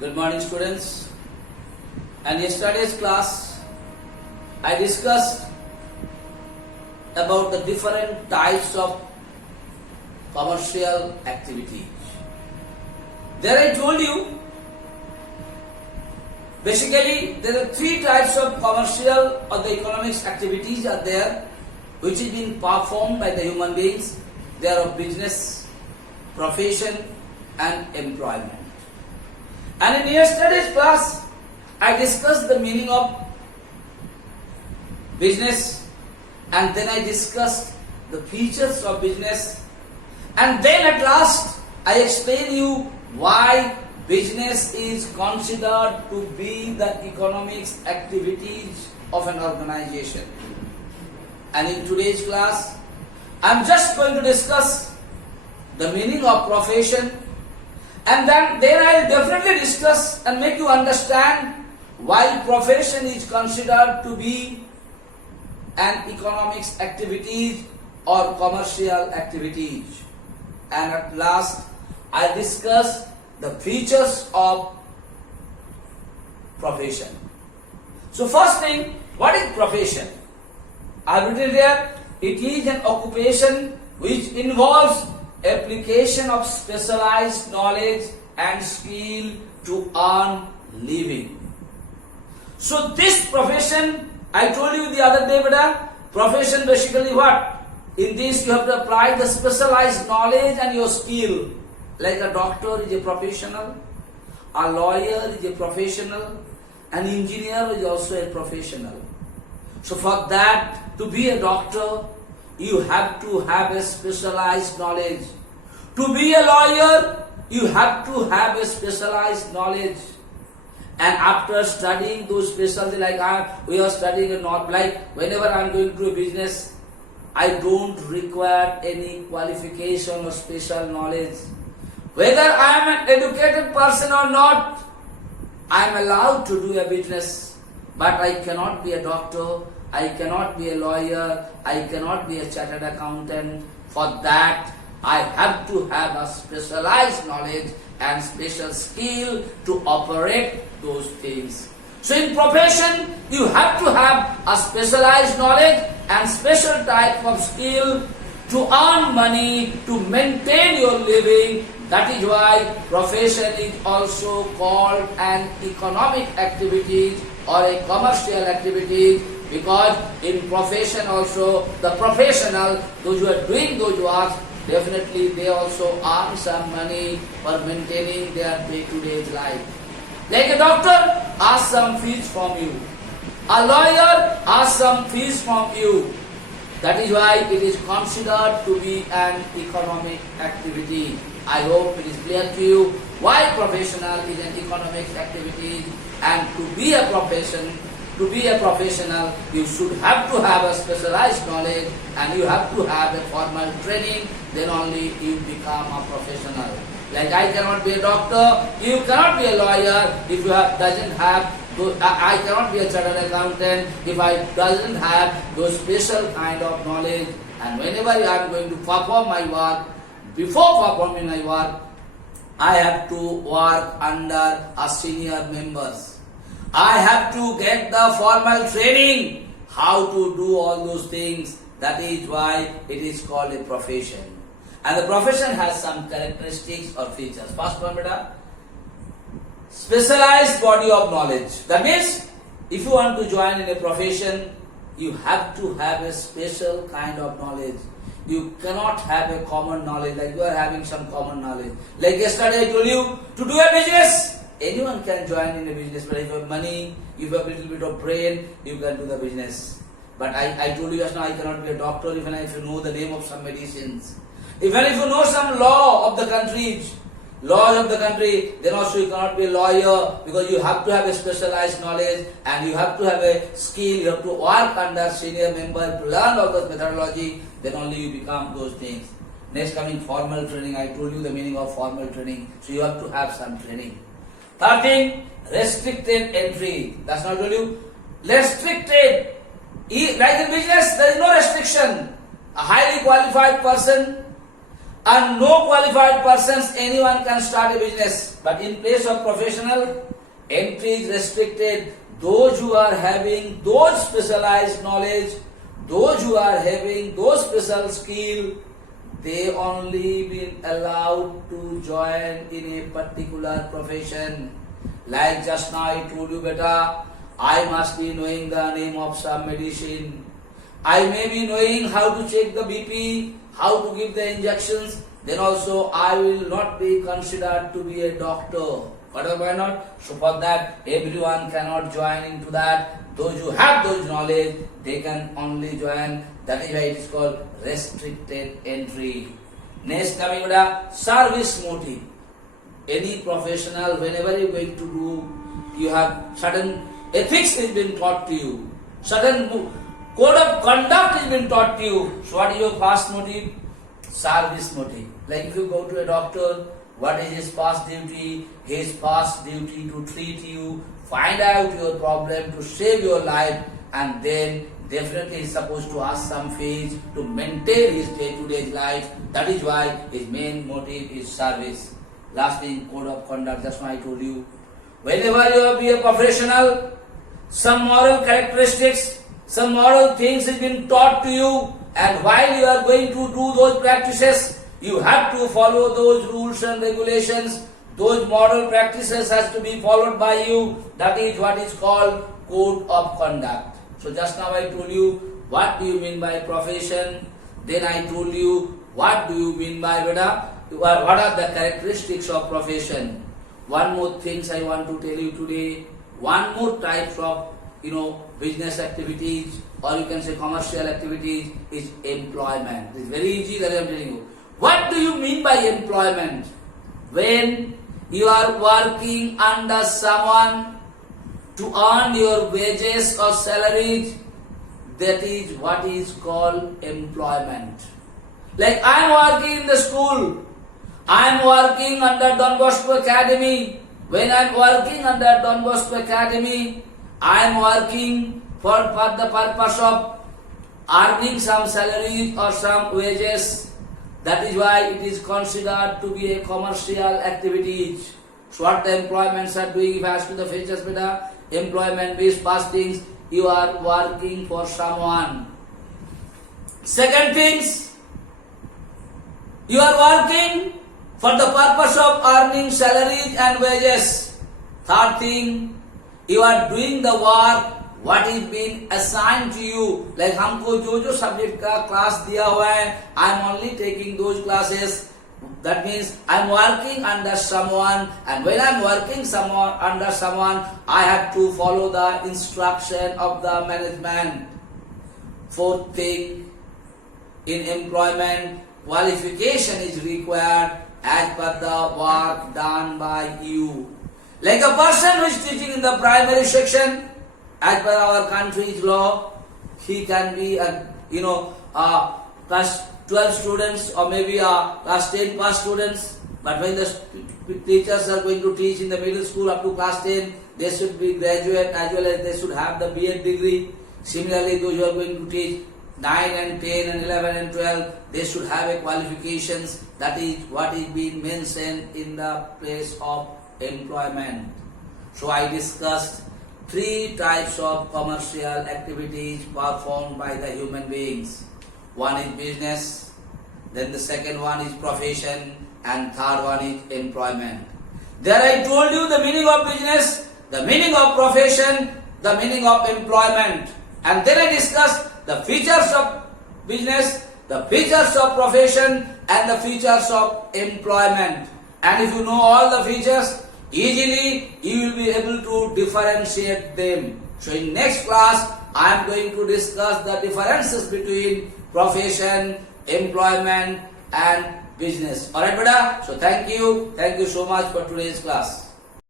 Good morning, students. And yesterday's class, I discussed about the different types of commercial activities. There I told you, basically there are three types of commercial or the economics activities are there, which is being performed by the human beings. They are of business, profession and employment. And in yesterday's class, I discussed the meaning of business, and then I discussed the features of business, and then at last I explained you why business is considered to be the economics activities of an organization. And in today's class, I am just going to discuss the meaning of profession, and then I will definitely discuss and make you understand why profession is considered to be an economics activities or commercial activities. And at last, I discuss the features of profession. So first thing, what is profession? I have written there, it is an occupation which involves application of specialized knowledge and skill to earn living. So this profession, I told you the other day, beta, profession basically what? In this you have to apply the specialized knowledge and your skill. Like a doctor is a professional, a lawyer is a professional, an engineer is also a professional. So for that, to be a doctor, you have to have a specialized knowledge. To be a lawyer, you have to have a specialized knowledge. And after studying those specialties, we are studying like whenever I am going to a business, I don't require any qualification or special knowledge. Whether I am an educated person or not, I am allowed to do a business. But I cannot be a doctor, I cannot be a lawyer, I cannot be a chartered accountant. For that, I have to have a specialized knowledge and special skill to operate those things. So in profession, you have to have a specialized knowledge and special type of skill to earn money, to maintain your living. That is why profession is also called an economic activity or a commercial activity, because in profession also, the professional, those who are doing those works, definitely they also earn some money for maintaining their day-to-day life. Like a doctor asks some fees from you. A lawyer asks some fees from you. That is why it is considered to be an economic activity. I hope it is clear to you why professional is an economic activity, and to be a professional, you should have to have a specialized knowledge and you have to have a formal training, then only you become a professional. Like I cannot be a doctor, you cannot be a lawyer if you doesn't have, I cannot be a chartered accountant if I doesn't have those special kind of knowledge. And whenever I am going to perform my work, before performing my work, I have to work under a senior members. I have to get the formal training how to do all those things. That is why it is called a profession. And the profession has some characteristics or features. First one, beta, specialized body of knowledge. That means, if you want to join in a profession, you have to have a special kind of knowledge. You cannot have a common knowledge, like you are having some common knowledge. Like yesterday I told you, to do a business, anyone can join in a business, but if you have money, if you have a little bit of brain, you can do the business. But I told you just now, I cannot be a doctor even if you know the name of some medicines. Even if you know some laws of the country, then also you cannot be a lawyer, because you have to have a specialized knowledge and you have to have a skill, you have to work under senior member to learn all those methodology, then only you become those things. Next coming formal training, I told you the meaning of formal training, so you have to have some training. Third thing, restricted entry. That's not told you. Restricted. Like in business, there is no restriction. A highly qualified person and no qualified persons, anyone can start a business. But in place of professional, entry is restricted. Those who are having those specialized knowledge, those who are having those special skill, they only been allowed to join in a particular profession. Like just now I told you, beta, I must be knowing the name of some medicine. I may be knowing how to check the BP, how to give the injections. Then also I will not be considered to be a doctor. Why not? So for that, everyone cannot join into that. Those who have those knowledge, they can only join. That is why it is called restricted entry. Next coming to the service motive. Any professional, whenever you are going to do, you have certain ethics is been taught to you. Certain code of conduct is been taught to you. So what is your first motive? Service motive. Like if you go to a doctor, what is his first duty? His first duty to treat you, find out your problem, to save your life, and then definitely he is supposed to ask some fees to maintain his day-to-day life. That is why his main motive is service. Last thing, code of conduct, just now I told you. Whenever you be a professional, some moral characteristics, some moral things has been taught to you, and while you are going to do those practices, you have to follow those rules and regulations. Those moral practices has to be followed by you. That is what is called code of conduct. So just now I told you what do you mean by profession. Then I told you what do you mean by beta. What are the characteristics of profession. One more things I want to tell you today. One more types of business activities, or you can say commercial activities, is employment. It's very easy that I am telling you. What do you mean by employment? When you are working under someone to earn your wages or salaries, that is what is called employment. Like I am working in the school, I am working under Don Bosco Academy. When I am working under Don Bosco Academy, I am working for the purpose of earning some salary or some wages. That is why it is considered to be a commercial activity. So what the employments are doing, if I ask you the features, beta, employment based past things, you are working for someone. Second things, you are working for the purpose of earning salaries and wages. Third thing, you are doing the work what is being assigned to you. Like हमको जो subject का class दिया हुआ है, I am only taking those classes. That means I am working under someone, and when I am working under someone, I have to follow the instruction of the management. Fourth thing, in employment, qualification is required as per the work done by you. Like a person who is teaching in the primary section, as per our country's law, he can be class 12 students or maybe class 10 pass students. But when the teachers are going to teach in the middle school up to class 10, they should be graduate as well as they should have the B.Ed degree. Similarly, those who are going to teach 9 and 10 and 11 and 12, they should have a qualifications. That is what is being mentioned in the place of employment. So I discussed 3 types of commercial activities performed by the human beings. One is business, then the second one is profession, and third one is employment. There I told you the meaning of business, the meaning of profession, the meaning of employment. And then I discussed the features of business, the features of profession, and the features of employment. And if you know all the features, easily you will be able to differentiate them. So in next class, I am going to discuss the differences between profession, employment, and business. Alright, beta? So thank you so much for today's class.